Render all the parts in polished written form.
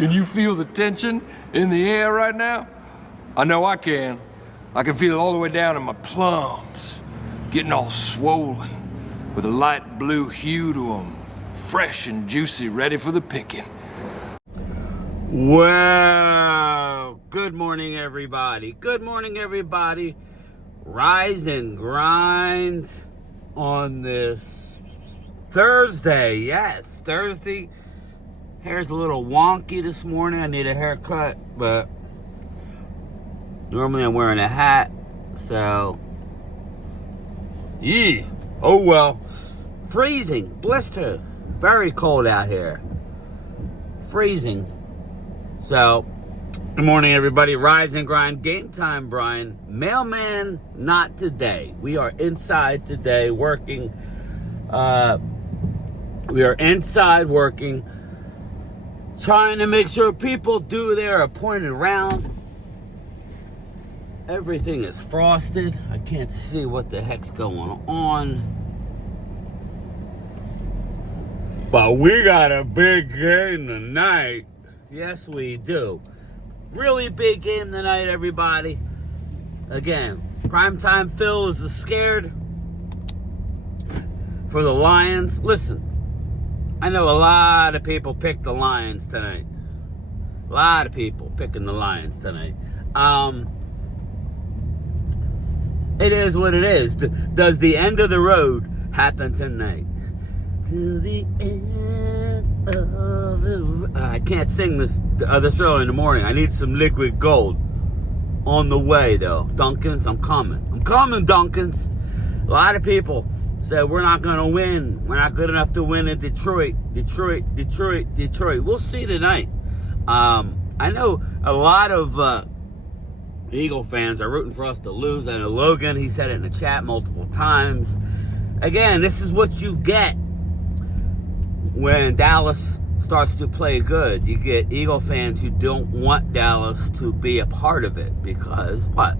Can you feel the tension in the air right now? I know I can. I can feel it all the way down in my plums, getting all swollen, with a light blue hue to them, fresh and juicy, ready for the picking. Well, good morning, everybody. Good morning, everybody. Rise and grind on this Thursday. Yes, Thursday. Hair's a little wonky this morning. I need a haircut, but normally I'm wearing a hat, so yeah. Oh well. Freezing, blister, very cold out here. Freezing. So, good morning, everybody. Rise and grind. Game time, Brian. Mailman, not today. We are inside today working. We are inside working, trying to make sure people do their appointed round. Everything is frosted. I can't see what the heck's going on. But we got a big game tonight. Yes, we do. Really big game tonight, everybody. Again, primetime Phil is scared for the Lions. Listen, I know a lot of people picked the Lions tonight. A lot of people picking the Lions tonight. It is what it is. Does the end of the road happen tonight? To the end of the road. I can't sing this early in the morning. I need some liquid gold. On the way, though. Duncans, I'm coming. I'm coming, Duncans. A lot of people said we're not going to win. We're not good enough to win in Detroit. Detroit. We'll see tonight. I know a lot of Eagle fans are rooting for us to lose. I know Logan, he said it in the chat multiple times. Again, this is what you get when Dallas starts to play good. You get Eagle fans who don't want Dallas to be a part of it because what?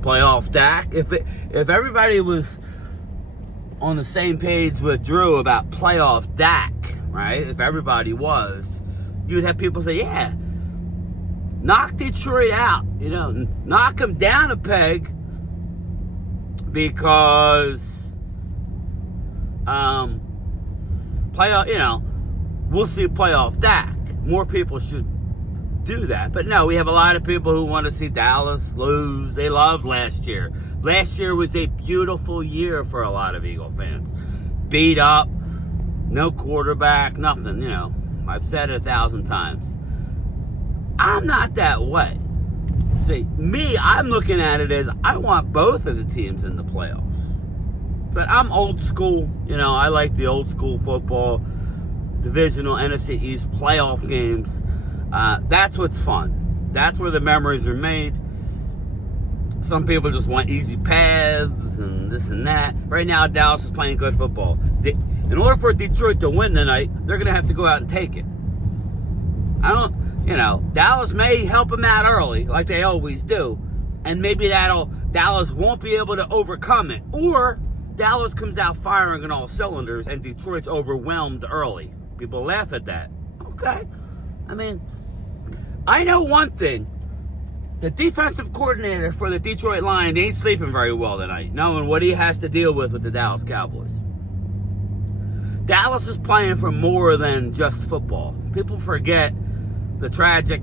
Playoff Dak. If everybody was on the same page with Drew about playoff Dak, right? If everybody was, you'd have people say, yeah, knock Detroit out, knock them down a peg because playoff, we'll see playoff Dak. More people should do that. But no, we have a lot of people who want to see Dallas lose. They loved last year. Last year was a beautiful year for a lot of Eagle fans. Beat up, no quarterback, nothing, I've said it 1,000 times. I'm not that way. See, I'm looking at it as I want both of the teams in the playoffs. But I'm old school. I like the old school football, divisional NFC East playoff games. That's what's fun. That's where the memories are made. Some people just want easy paths and this and that. Right now, Dallas is playing good football. In order for Detroit to win tonight, they're going to have to go out and take it. Dallas may help them out early, like they always do, and maybe Dallas won't be able to overcome it, or Dallas comes out firing on all cylinders and Detroit's overwhelmed early. People laugh at that. Okay. I know one thing. The defensive coordinator for the Detroit Lions ain't sleeping very well tonight, knowing what he has to deal with the Dallas Cowboys. Dallas is playing for more than just football. People forget the tragic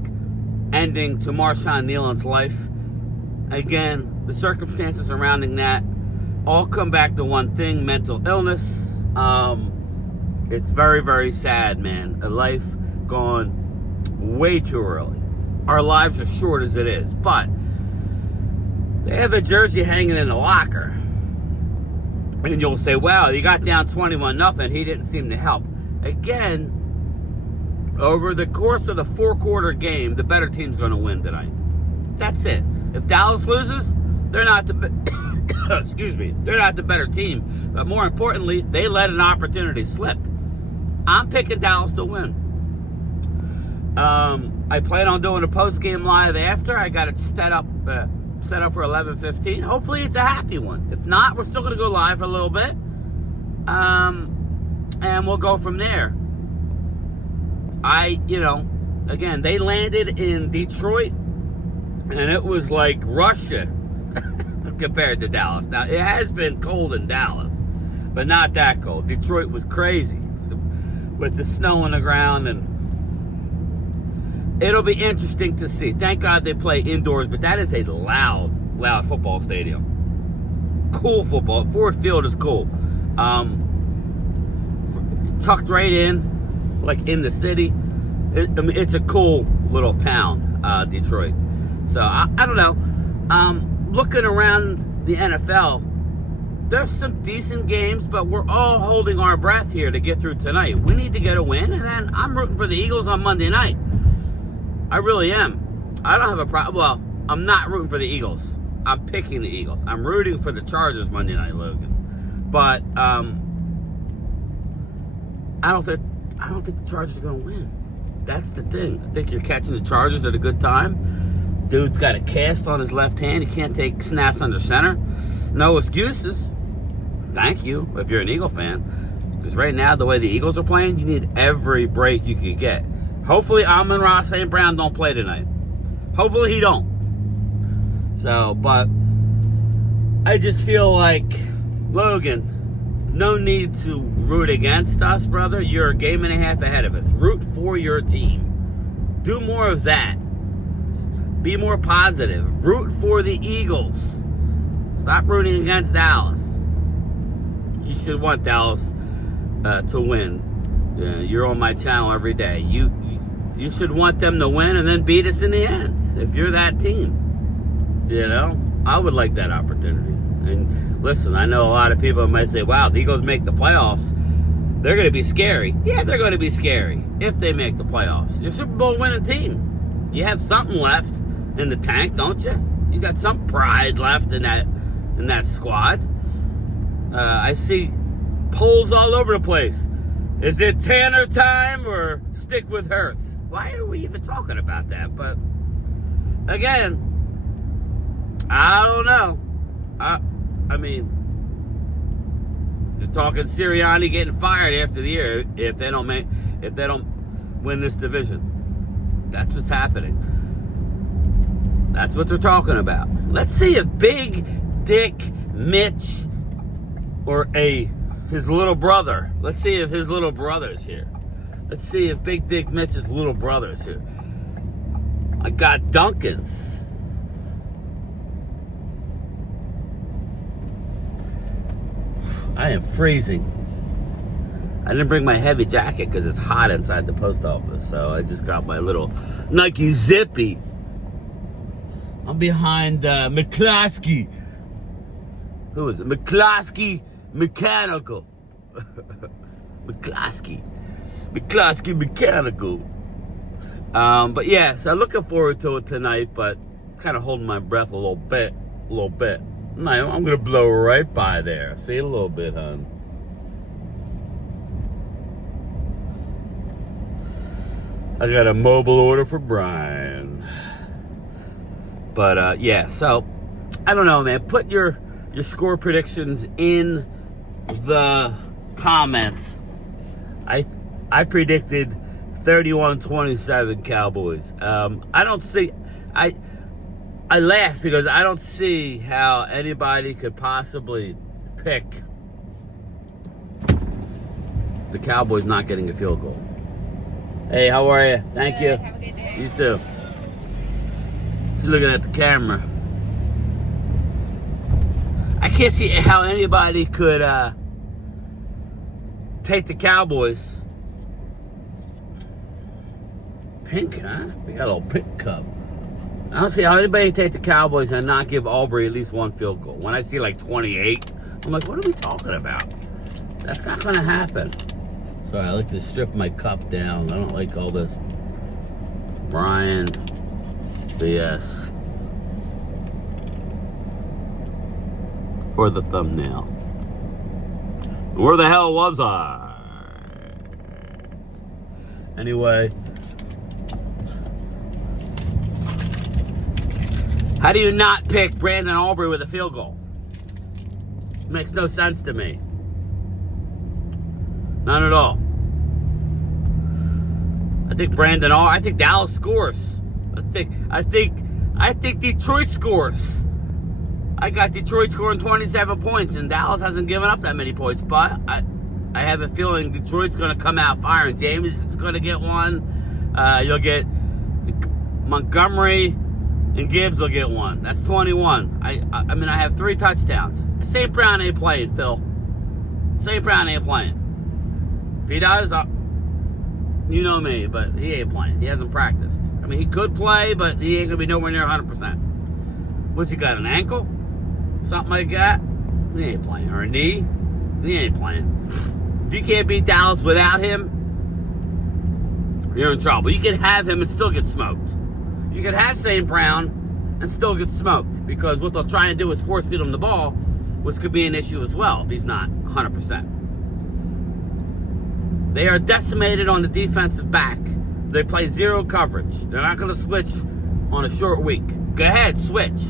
ending to Marshawn Nealon's life. Again, the circumstances surrounding that all come back to one thing: mental illness. It's very, very sad, man. A life gone way too early. Our lives are short as it is, but they have a jersey hanging in the locker. And you'll say, wow, you got down 21-0. He didn't seem to help. Again, over the course of the four-quarter game, the better team's going to win tonight. That's it. If Dallas loses, they're not they're not the better team. But more importantly, they let an opportunity slip. I'm picking Dallas to win. I plan on doing a post-game live after. I got it set up for 11:15. Hopefully it's a happy one. If not, we're still going to go live for a little bit. And we'll go from there. again, they landed in Detroit, and it was like Russia compared to Dallas. Now, it has been cold in Dallas, but not that cold. Detroit was crazy with the snow on the ground, and it'll be interesting to see. Thank God they play indoors, but that is a loud football stadium. Cool football. Ford Field is cool. Tucked right in, like in the city. It's a cool little town, Detroit. So, I don't know. Looking around the NFL, there's some decent games, but we're all holding our breath here to get through tonight. We need to get a win, and then I'm rooting for the Eagles on Monday night. I really am. I don't have a problem. Well, I'm not rooting for the Eagles. I'm picking the Eagles. I'm rooting for the Chargers Monday night, Logan. But I don't think the Chargers are going to win. That's the thing. I think you're catching the Chargers at a good time. Dude's got a cast on his left hand. He can't take snaps under center. No excuses. Thank you, if you're an Eagle fan. Because right now, the way the Eagles are playing, you need every break you can get. Hopefully, Amon-Ra St. Brown don't play tonight. Hopefully, he don't. So, but I just feel like, Logan, no need to root against us, brother. You're a game and a half ahead of us. Root for your team. Do more of that. Be more positive. Root for the Eagles. Stop rooting against Dallas. You should want Dallas to win. You're on my channel every day. You should want them to win and then beat us in the end. If you're that team, you know, I would like that opportunity. And listen, I know a lot of people might say, "Wow, the Eagles make the playoffs. They're going to be scary." Yeah, they're going to be scary if they make the playoffs. You're a Super Bowl winning team. You have something left in the tank, don't you? You got some pride left in that squad. I see polls all over the place. Is it Tanner time or stick with Hurts? Why are we even talking about that? But again, I don't know. I mean, they're talking Sirianni getting fired after the year if they don't win this division. That's what's happening. That's what they're talking about. Let's see if Big Dick Mitch or his little brother. Let's see if his little brother's here. Let's see if Big Dick Mitch's little brother's here. I got Duncan's. I am freezing. I didn't bring my heavy jacket because it's hot inside the post office. So I just got my little Nike Zippy. I'm behind McCloskey. Who is it? McCloskey Mechanical. McCloskey Mechanical. But yeah, so I'm looking forward to it tonight, but kind of holding my breath a little bit. I'm going to blow right by there. See you in a little bit, hon. I got a mobile order for Brian. But yeah, so I don't know, man. Put your score predictions in the comments. I predicted 31-27 Cowboys. I laugh because I don't see how anybody could possibly pick the Cowboys not getting a field goal. Hey, how are you? Thank you. Have a good day. You too. She's looking at the camera. I can't see how anybody could take the Cowboys. Pink, huh? We got a little pink cup. I don't see how anybody take the Cowboys and not give Aubrey at least one field goal. When I see like 28, I'm like, what are we talking about? That's not going to happen. Sorry, I like to strip my cup down. I don't like all this Brian BS. For the thumbnail. Where the hell was I? Anyway. How do you not pick Brandon Aubrey with a field goal? Makes no sense to me. None at all. I think Brandon R. I think Dallas scores. I think Detroit scores. I got Detroit scoring 27 points, and Dallas hasn't given up that many points. But I have a feeling Detroit's going to come out firing. Jameson's going to get one. You'll get Montgomery and Gibbs will get one. That's 21. I mean, I have 3 touchdowns. St. Brown ain't playing, Phil. St. Brown ain't playing. If he does, you know me, but he ain't playing. He hasn't practiced. I mean, he could play, but he ain't going to be nowhere near 100%. What's he got, an ankle? Something like that? He ain't playing. Or a knee? He ain't playing. If you can't beat Dallas without him, you're in trouble. You can have him and still get smoked. You can have St. Brown and still get smoked, because what they'll try and do is force feed him the ball, which could be an issue as well if he's not 100%. They are decimated on the defensive back. They play zero coverage. They're not going to switch on a short week. Go ahead, switch.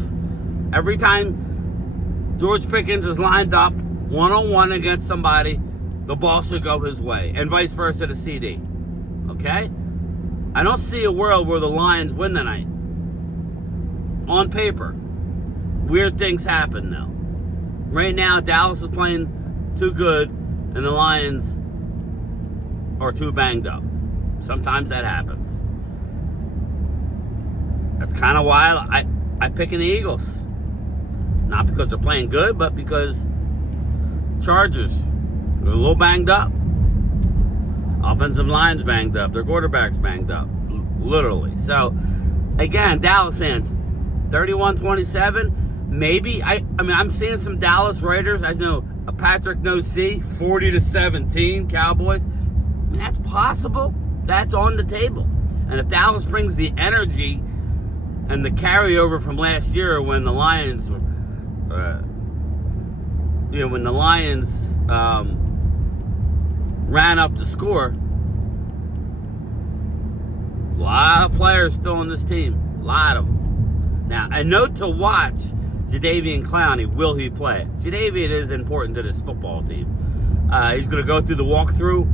Every time George Pickens is lined up one-on-one against somebody, the ball should go his way, and vice versa to CD. Okay? I don't see a world where the Lions win tonight. On paper. Weird things happen, though. Right now, Dallas is playing too good, and the Lions are too banged up. Sometimes that happens. That's kind of why I pick in the Eagles. Not because they're playing good, but because Chargers are a little banged up. Offensive line's banged up. Their quarterback's banged up. Literally. So, again, Dallas fans, 31-27. Maybe. I mean, I'm seeing some Dallas Raiders. I know a Patrick No C, 40-17 Cowboys. I mean, that's possible. That's on the table. And if Dallas brings the energy and the carryover from last year when the Lions, ran up the score, a lot of players still on this team. A lot of them. Now, a note to watch, Jadeveon Clowney, will he play? Jadeveon is important to this football team. He's going to go through the walkthrough,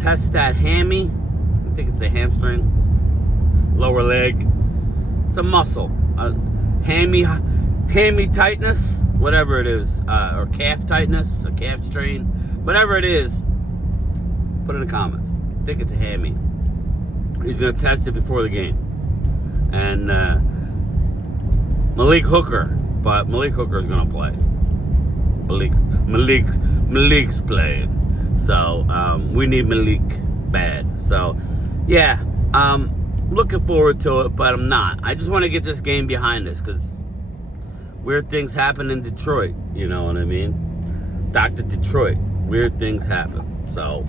test that hammy. I think it's a hamstring, lower leg. It's a muscle. Hammy tightness, whatever it is, or calf tightness, a calf strain, whatever it is, put it in the comments. I think it's a hammy. He's going to test it before the game. And Malik Hooker, but Malik Hooker is going to play. Malik's playing. So, we need Malik bad. So, yeah, looking forward to it, but I'm not. I just want to get this game behind us, because weird things happen in Detroit. You know what I mean? Dr. Detroit. Weird things happen. So,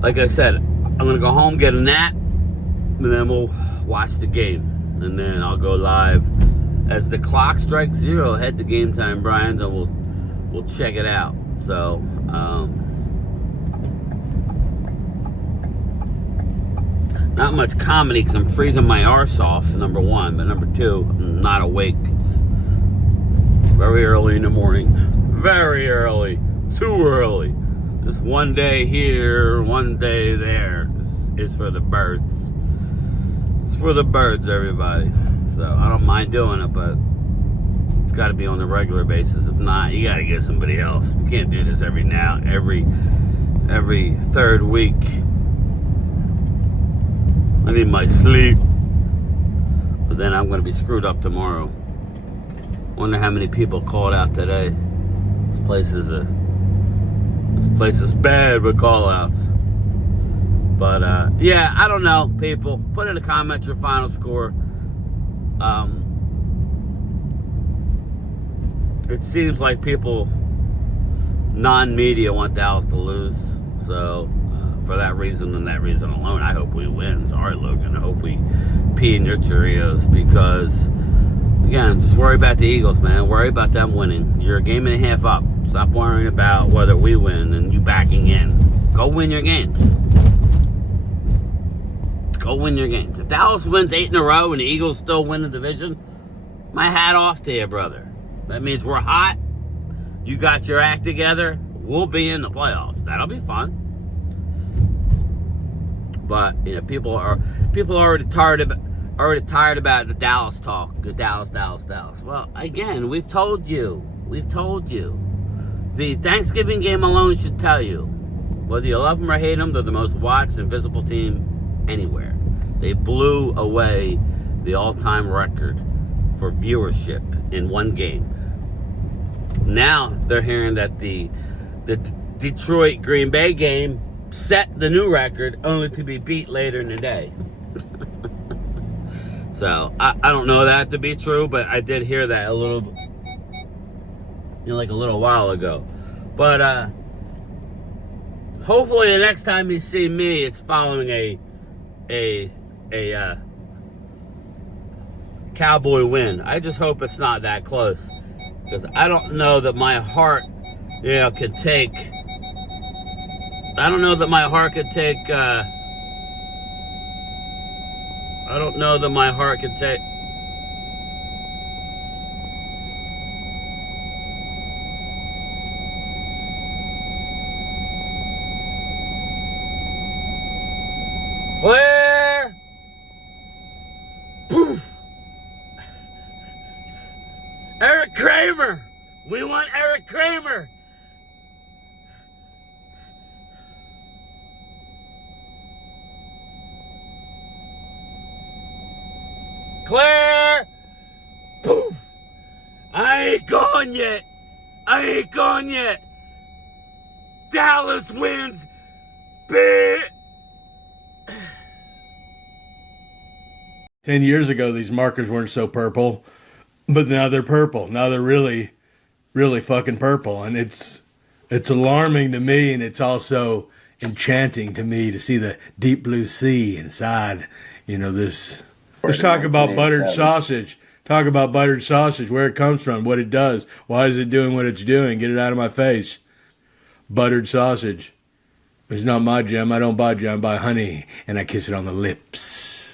like I said, I'm going to go home, get a nap, and then we'll watch the game. And then I'll go live as the clock strikes 0. Head to Game Time Brian's, and we'll check it out. So, not much comedy because I'm freezing my arse off, number one. But number two, I'm not awake. It's very early in the morning. Very early. Too early. Just one day here, one day there. It's for the birds. It's for the birds, everybody. So I don't mind doing it, but it's got to be on a regular basis. If not, you got to get somebody else. We can't do this every third week. I need my sleep, but then I'm going to be screwed up tomorrow. Wonder how many people called out today. This place is bad with call-outs. But yeah, I don't know, people. Put in the comments your final score. It seems like people, non-media, want Dallas to lose. So, for that reason and that reason alone, I hope we win. Sorry, Logan. I hope we pee in your Cheerios, because, again, just worry about the Eagles, man. Worry about them winning. You're a game and a half up. Stop worrying about whether we win and you backing in. Go win your games. Go win your games. If Dallas wins 8 in a row and the Eagles still win the division, my hat off to you, brother. That means we're hot. You got your act together. We'll be in the playoffs. That'll be fun. But you know, people are already tired about the Dallas talk, the Dallas. Well, again, we've told you. The Thanksgiving game alone should tell you, whether you love them or hate them, they're the most watched and visible team anywhere. They blew away the all-time record for viewership in one game. Now they're hearing that the Detroit Green Bay game set the new record, only to be beat later in the day. So I don't know that to be true, but I did hear that a little while ago. But hopefully the next time you see me, it's following a Cowboy win. I just hope it's not that close, because I don't know that my heart, could take. I don't know that my heart could take. I don't know that my heart could take. Clear! Poof! Eric Kramer! We want Eric Kramer! Clear! Poof! I ain't gone yet! Dallas wins big! 10 years ago, these markers weren't so purple, but now they're purple. Now they're really, really fucking purple. And it's alarming to me, and it's also enchanting to me to see the deep blue sea inside, this. Let's talk about buttered sausage. Talk about buttered sausage, where it comes from, what it does. Why is it doing what it's doing? Get it out of my face. Buttered sausage. It's not my jam. I don't buy jam. I buy honey, and I kiss it on the lips.